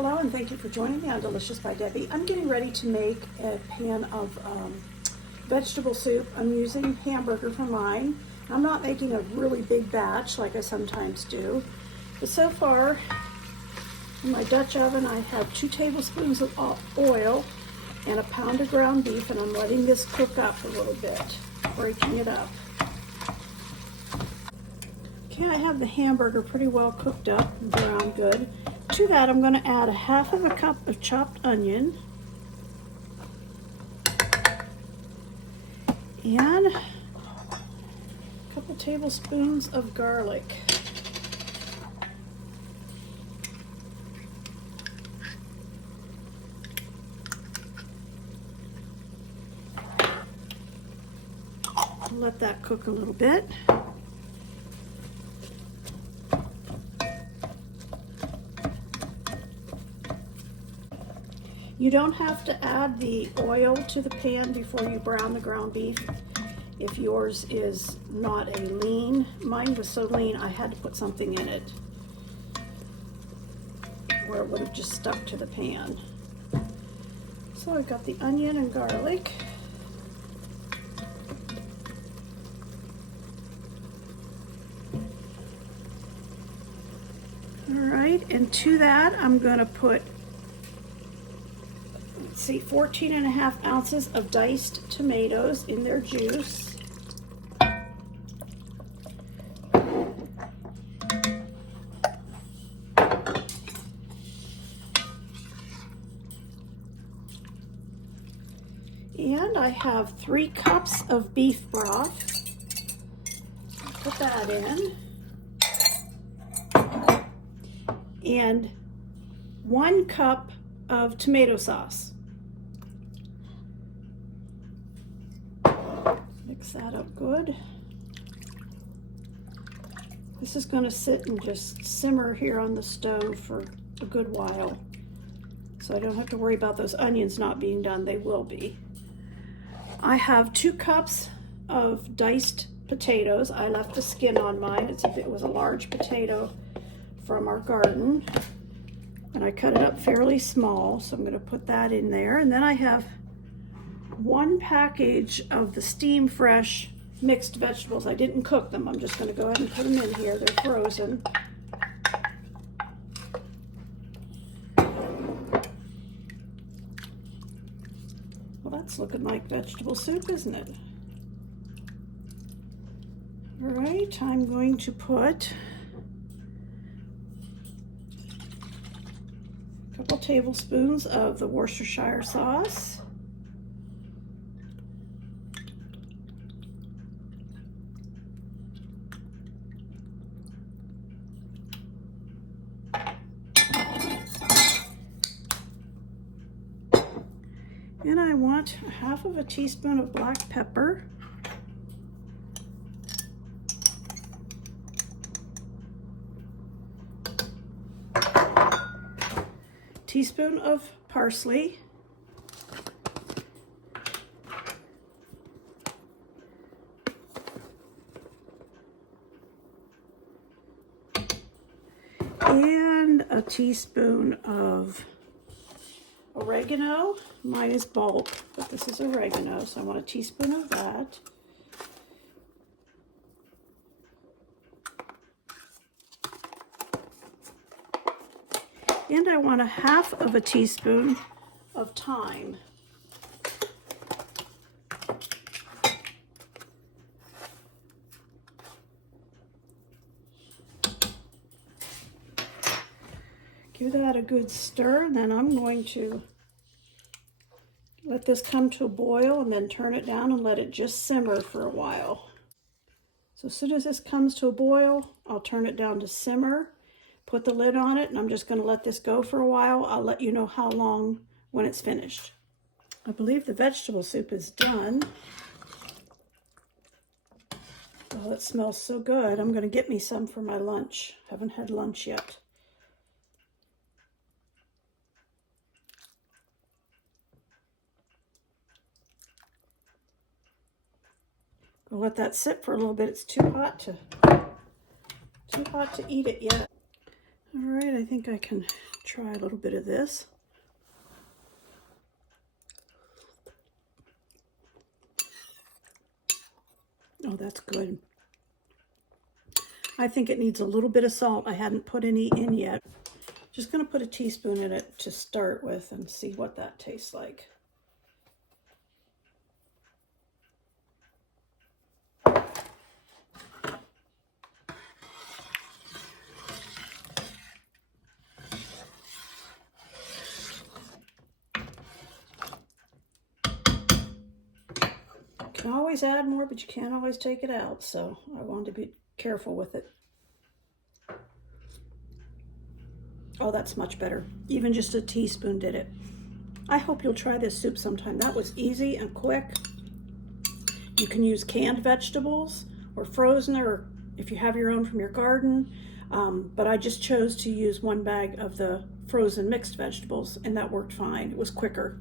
Hello and thank you for joining me on Delicious by Debbie. I'm getting ready to make a pan of vegetable soup. I'm using Hamburger for mine. I'm not making a really big batch like I sometimes do. But so far, in my Dutch oven, I have 2 tablespoons of oil and a pound of ground beef, and I'm letting this cook up a little bit, breaking it up. Okay, I have the hamburger pretty well cooked up and browned good. To that, I'm going to add 1/2 cup of chopped onion and a couple tablespoons of garlic. Let that cook a little bit. You don't have to add the oil to the pan before you brown the ground beef if yours is not a lean. Mine was so lean I had to put something in it where it would have just stuck to the pan. So I've got the onion and garlic. All right, and to that I'm going to put 14.5 ounces of diced tomatoes in their juice. And I have 3 cups of beef broth. Put that in. And 1 cup of tomato sauce. Mix that up good. This is going to sit and just simmer here on the stove for a good while. So I don't have to worry about those onions not being done. They will be. I have 2 cups of diced potatoes. I left the skin on mine. It was a large potato from our garden. And I cut it up fairly small, so I'm going to put that in there. And then I have 1 package of the Steam Fresh mixed vegetables. I didn't cook them. I'm just going to go ahead and put them in here. They're frozen. Well, that's looking like vegetable soup, isn't it? All right, I'm going to put a couple tablespoons of the Worcestershire sauce. And I want 1/2 teaspoon of black pepper. Teaspoon of parsley. And a teaspoon of oregano. Mine is bulk, but this is oregano, so I want a teaspoon of that. And I want 1/2 teaspoon of thyme. Give that a good stir, and then I'm going to let this come to a boil and then turn it down and let it just simmer for a while. So as soon as this comes to a boil, I'll turn it down to simmer, put the lid on it, and I'm just going to let this go for a while. I'll let you know how long when it's finished. I believe the vegetable soup is done. Oh, it smells so good. I'm going to get me some for my lunch. Haven't had lunch yet. I'll let that sit for a little bit. It's too hot to eat it yet. All right, I think I can try a little bit of this. Oh, that's good. I think it needs a little bit of salt. I hadn't put any in yet. Just going to put a teaspoon in it to start with and see what that tastes like. You can always add more, but you can't always take it out, so I wanted to be careful with it. Oh, that's much better. Even just a teaspoon did it. I hope you'll try this soup sometime. That was easy and quick. You can use canned vegetables or frozen, or if you have your own from your garden. But I just chose to use 1 bag of the frozen mixed vegetables, and that worked fine. It was quicker.